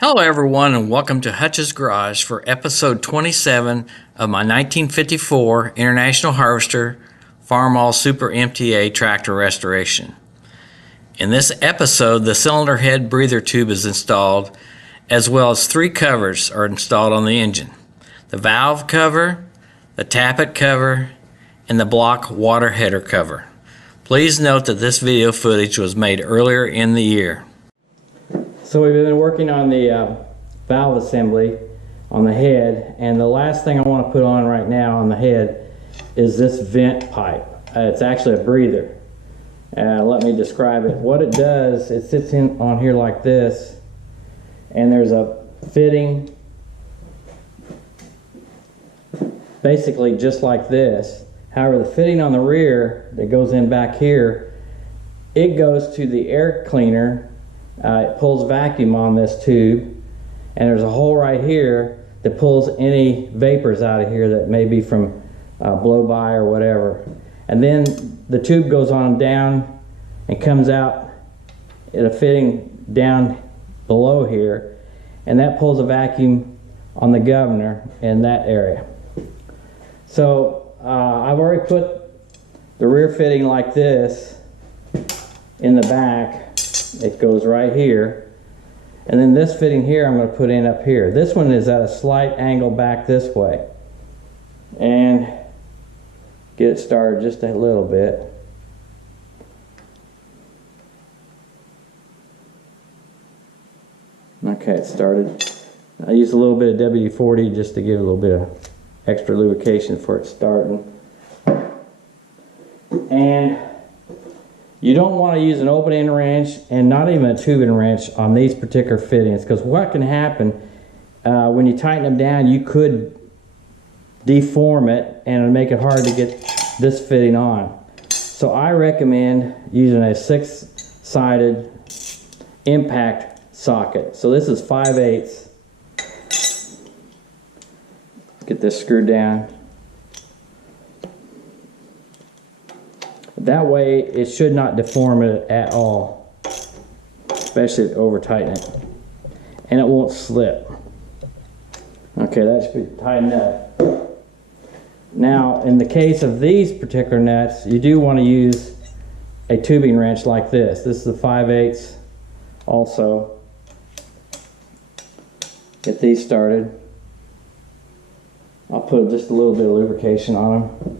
Hello, everyone, and welcome to Hutch's Garage for episode 27 of my 1954 International Harvester Farmall Super MTA tractor restoration. In this episode, the cylinder head breather tube is installed, as well as three covers are installed on the engine: the valve cover, the tappet cover, and the block water header cover. Please note that this video footage was made earlier in the year. So we've been working on the valve assembly on the head, and the last thing I want to put on right now on the head is this vent pipe. It's actually a breather. Let me describe it. What it does, it sits in on here like this, and there's a fitting basically just like this. However, the fitting on the rear that goes in back here, it goes to the air cleaner. It pulls vacuum on this tube, and there's a hole right here that pulls any vapors out of here that may be from blow by or whatever. And then the tube goes on down and comes out at a fitting down below here, and that pulls a vacuum on the governor in that area. So I've already put the rear fitting like this in the back. It goes right here, and then this fitting here I'm going to put in up here. This one is at a slight angle back this way, and get it started just a little bit. Okay, it started. I used a little bit of WD-40 just to give a little bit of extra lubrication for it starting. And you don't want to use an open-end wrench and not even a tube-in wrench on these particular fittings, because what can happen when you tighten them down, you could deform it and it'll make it hard to get this fitting on. So I recommend using a 6-sided impact socket. So this is 5/8. Get this screwed down. That way it should not deform it at all, especially if you over tighten it, and it won't slip. Okay, that should be tightened up. Now in the case of these particular nuts, you do want to use a tubing wrench like this. This is the 5/8 also. Get these started. I'll put just a little bit of lubrication on them.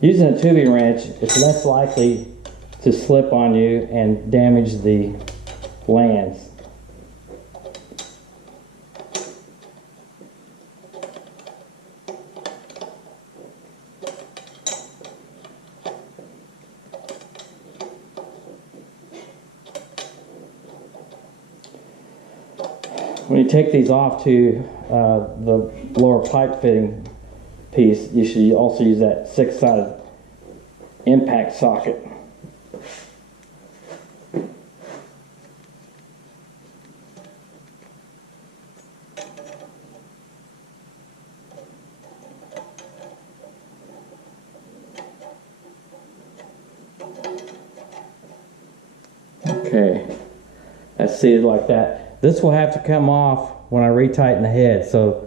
Using a tubing wrench, it's less likely to slip on you and damage the lands. When you take these off to the lower pipe fitting piece, you should also use that 6-sided impact socket. Okay, that's seated like that. This will have to come off when I retighten the head. So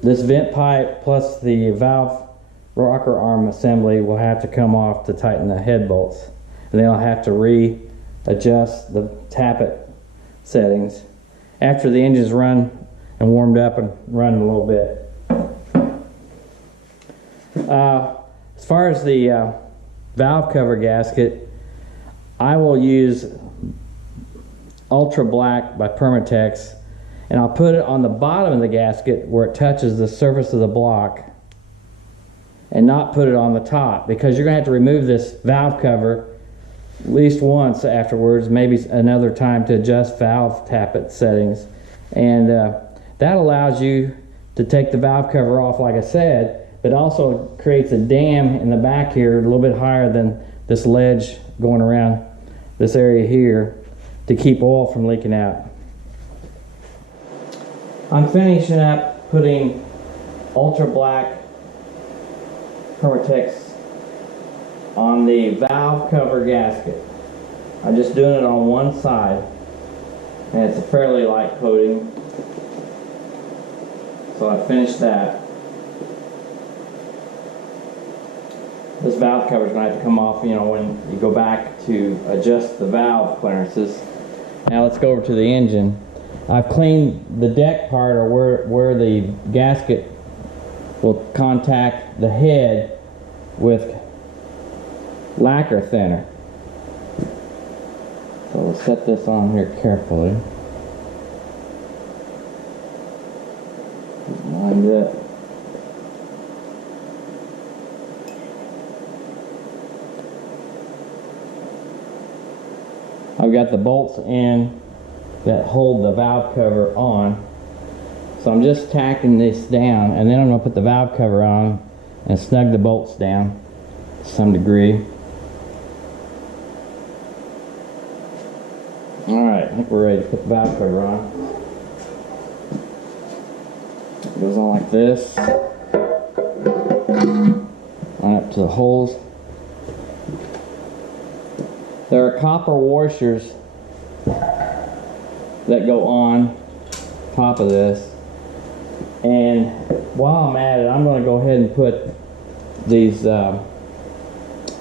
this vent pipe plus the valve rocker arm assembly will have to come off to tighten the head bolts, and then I'll have to readjust the tappet settings after the engine's run and warmed up and run a little bit. As far as the valve cover gasket, I will use Ultra Black by Permatex, and I'll put it on the bottom of the gasket where it touches the surface of the block, and not put it on the top, because you're going to have to remove this valve cover at least once afterwards, maybe another time, to adjust valve tappet settings. And that allows you to take the valve cover off, like I said, but also creates a dam in the back here, a little bit higher than this ledge going around this area here, to keep oil from leaking out. I'm finishing up putting ultra black Permatex on the valve cover gasket. I'm just doing it on one side, and it's a fairly light coating. So I finished that. This valve cover is going to have to come off, you know, when you go back to adjust the valve clearances. Now let's go over to the engine. I've cleaned the deck part, or where the gasket will contact the head, with lacquer thinner. So we'll set this on here carefully. Lined it. I've got the bolts in that hold the valve cover on. So I'm just tacking this down, and then I'm going to put the valve cover on and snug the bolts down to some degree. Alright, I think we're ready to put the valve cover on. It goes on like this. On up to the holes. There are copper washers that go on top of this. And while I'm at it, I'm going to go ahead and put these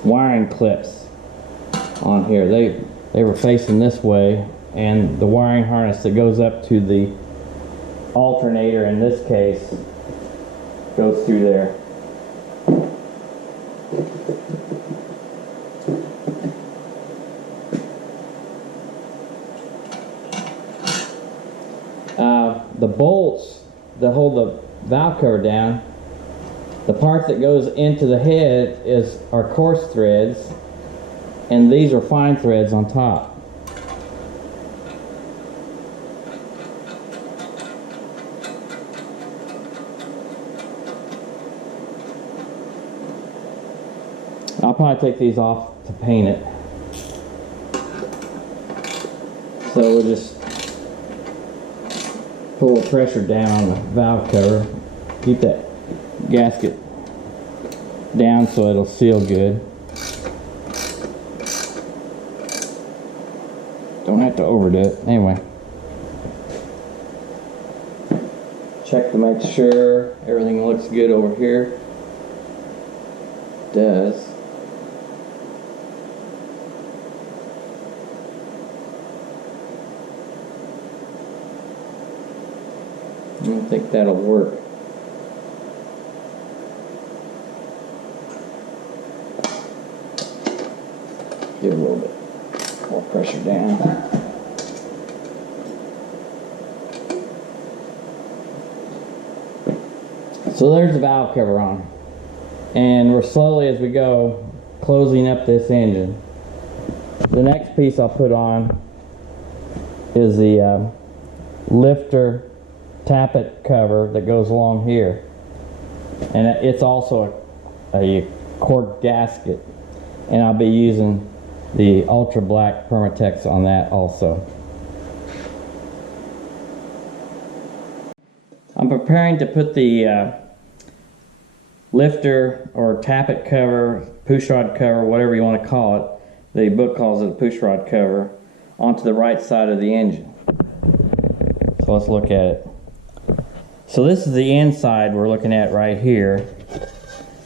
wiring clips on here. They were facing this way, and the wiring harness that goes up to the alternator, in this case, goes through there. The bolts that hold the valve cover down, the part that goes into the head are coarse threads, and these are fine threads on top. I'll probably take these off to paint it. So we'll just pull the pressure down on the valve cover, keep that gasket down so it'll seal good. Don't have to overdo it. Anyway, check to make sure everything looks good over here. It does. I don't think that'll work. Give it a little bit more pressure down. So there's the valve cover on. And we're slowly, as we go, closing up this engine. The next piece I'll put on is the lifter tappet cover that goes along here, and it's also a cork gasket, and I'll be using the ultra black Permatex on that also. I'm preparing to put the lifter or tappet cover, push rod cover, whatever you want to call it, the book calls it a push rod cover, onto the right side of the engine. So let's look at it. So this is the inside we're looking at right here.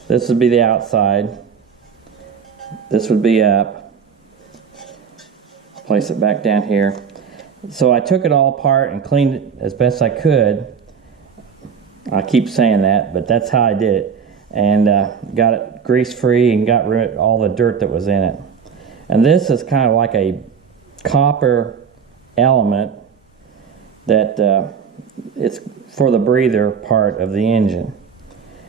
This would be the outside. This would be up. Place it back down here. So I took it all apart and cleaned it as best I could. I keep saying that, but that's how I did it. And got it grease free and got rid of all the dirt that was in it. And this is kind of like a copper element that it's for the breather part of the engine.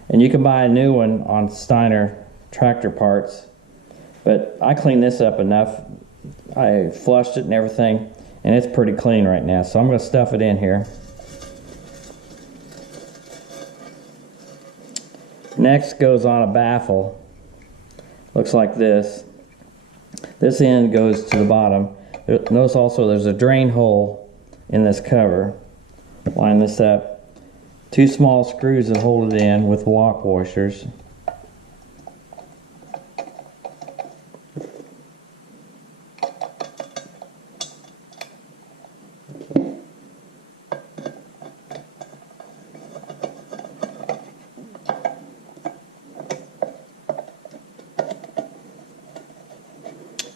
And you can buy a new one on Steiner tractor parts But I cleaned this up enough. I flushed it and everything, and it's pretty clean right now. So I'm going to stuff it in here. Next goes on a baffle. Looks like this. This end goes to the bottom. Notice also there's a drain hole in this cover. Line this up. 2 small screws that hold it in with lock washers.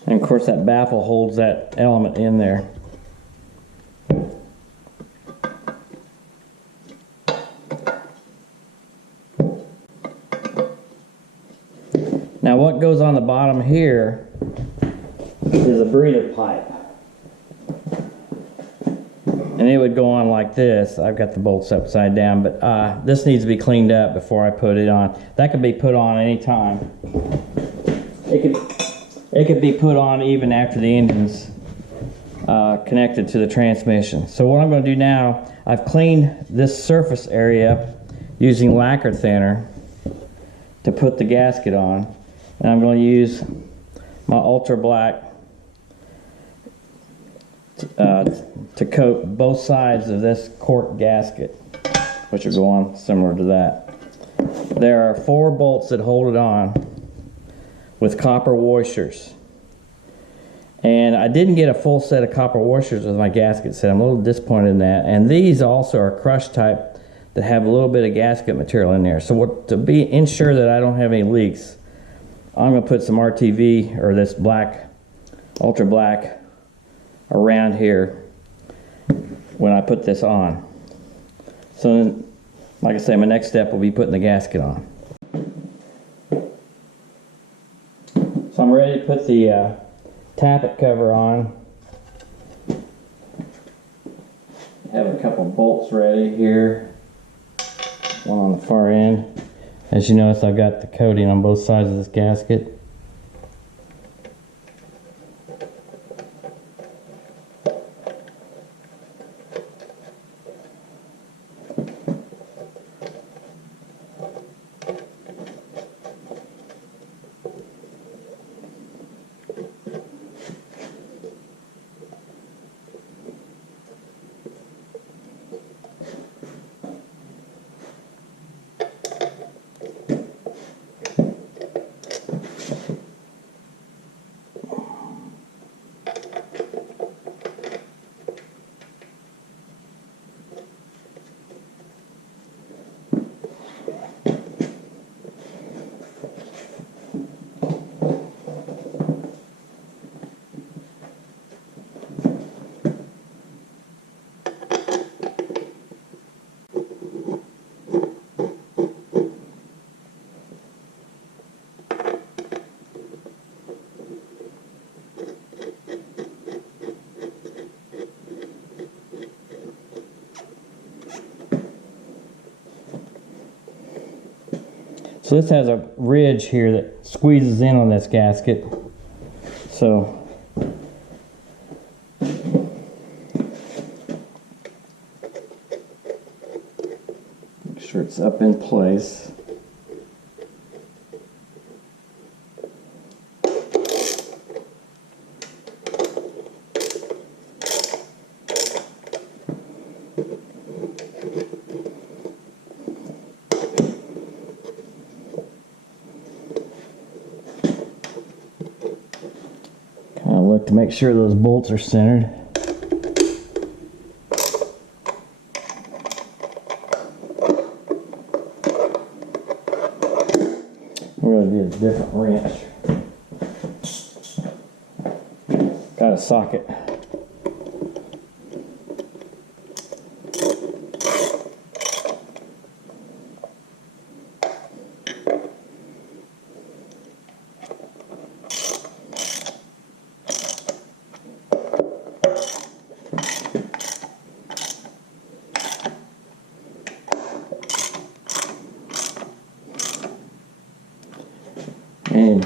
And of course that baffle holds that element in there. Now what goes on the bottom here is a breather pipe. And it would go on like this. I've got the bolts upside down, but this needs to be cleaned up before I put it on. That could be put on anytime. It could be put on even after the engine's connected to the transmission. So what I'm going to do now, I've cleaned this surface area using lacquer thinner to put the gasket on. And I'm going to use my ultra black to coat both sides of this cork gasket, which will go on similar to that. There are 4 bolts that hold it on with copper washers. And I didn't get a full set of copper washers with my gasket set. I'm a little disappointed in that. And these also are crushed type that have a little bit of gasket material in there. So to ensure that I don't have any leaks, I'm going to put some RTV, or this black, ultra black, around here when I put this on. So then, like I say, my next step will be putting the gasket on. So I'm ready to put the tappet cover on. I have a couple bolts ready here. One on the far end. As you notice, I've got the coating on both sides of this gasket. So this has a ridge here that squeezes in on this gasket. So make sure it's up in place. Look to make sure those bolts are centered. We're going to do a different wrench. Got a socket. And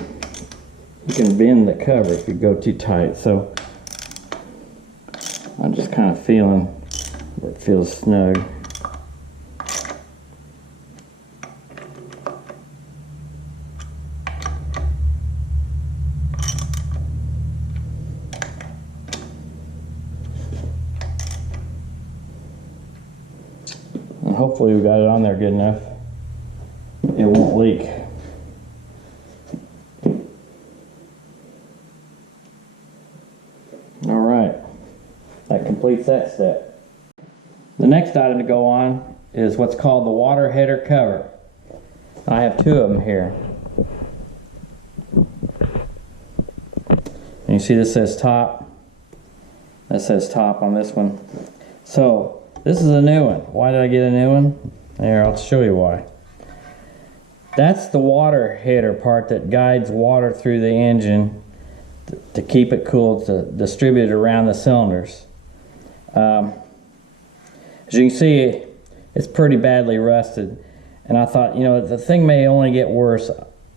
you can bend the cover if you go too tight. So I'm just kind of feeling where it feels snug. And hopefully we got it on there good enough. It won't leak. All right, that completes that step. The next item to go on is what's called the water header cover. I have two of them here. And you see this says top. That says top on this one. So this is a new one. Why did I get a new one? There, I'll show you why. That's the water header part that guides water through the engine to keep it cool, to distribute it around the cylinders. As you can see, it's pretty badly rusted, and I thought, you know, the thing may only get worse.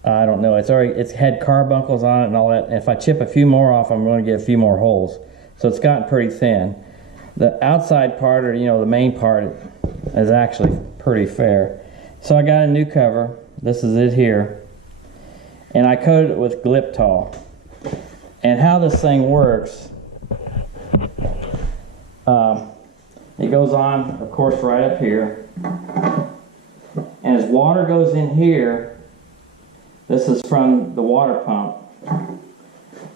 I don't know. It's had carbuncles on it and all that, and if I chip a few more off, I'm going to get a few more holes. So it's gotten pretty thin. The outside part, or you know, the main part, is actually pretty fair. So I got a new cover. This is it here, and I coated it with Gliptol. And how this thing works, it goes on, of course, right up here. And as water goes in here, this is from the water pump.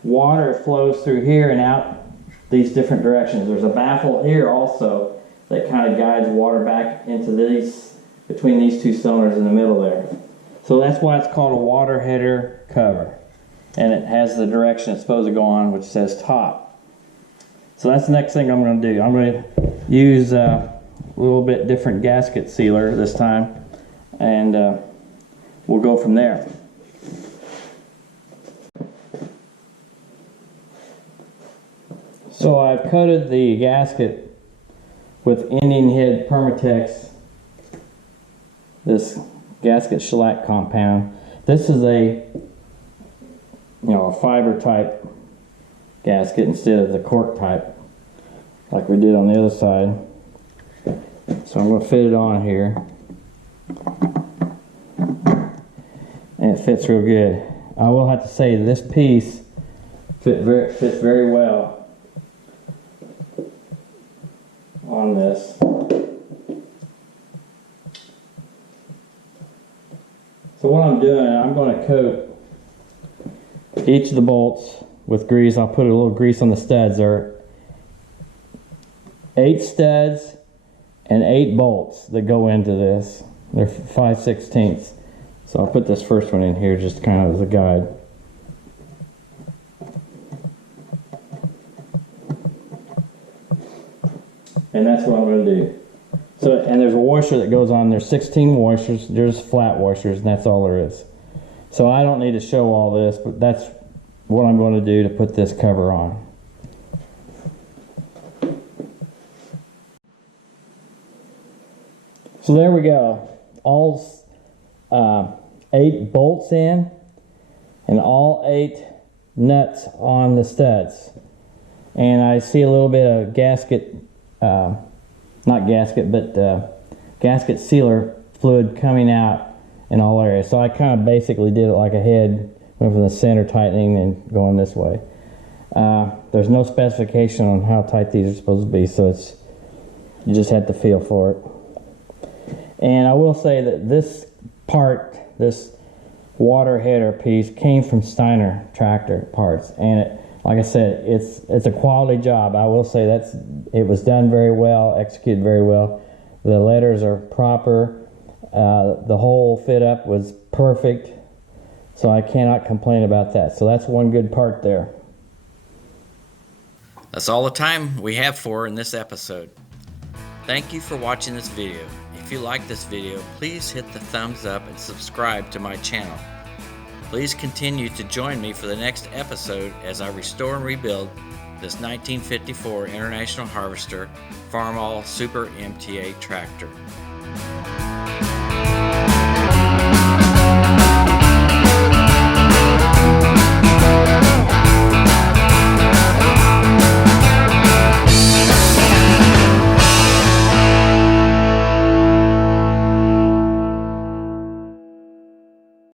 Water flows through here and out these different directions. There's a baffle here also that kind of guides water back into these, between these two cylinders in the middle there. So that's why it's called a water header cover. And it has the direction it's supposed to go on, which says top. So that's the next thing I'm going to do. I'm going to use a little bit different gasket sealer this time, and we'll go from there. So I've coated the gasket with Indian Head Permatex, this gasket shellac compound. This is a a fiber type gasket instead of the cork type like we did on the other side. So I'm going to fit it on here, and it fits real good. I will have to say this piece fits very well on this. So what I'm doing, I'm going to coat each of the bolts with grease. I'll put a little grease on the studs. There are 8 studs and 8 bolts that go into this. They're 5/16. So I'll put this first one in here just kind of as a guide. And that's what I'm going to do. So, and there's a washer that goes on. There's 16 washers. There's flat washers, and that's all there is. So I don't need to show all this, but that's what I'm going to do to put this cover on. So there we go. All 8 bolts in, and all 8 nuts on the studs. And I see a little bit of gasket, not gasket, but gasket sealer fluid coming out in all areas. So I kind of basically did it like a head, went from the center tightening and going this way. There's no specification on how tight these are supposed to be, so you just have to feel for it. And I will say that this part, this water header piece, came from Steiner tractor parts, and it, like I said, it's a quality job. I will say it was done very well, executed very well. The letters are proper. The whole fit up was perfect, so I cannot complain about that. So that's one good part there. That's all the time we have for in this episode. Thank you for watching this video. If you like this video, please hit the thumbs up and subscribe to my channel. Please continue to join me for the next episode as I restore and rebuild this 1954 International Harvester Farmall Super MTA tractor.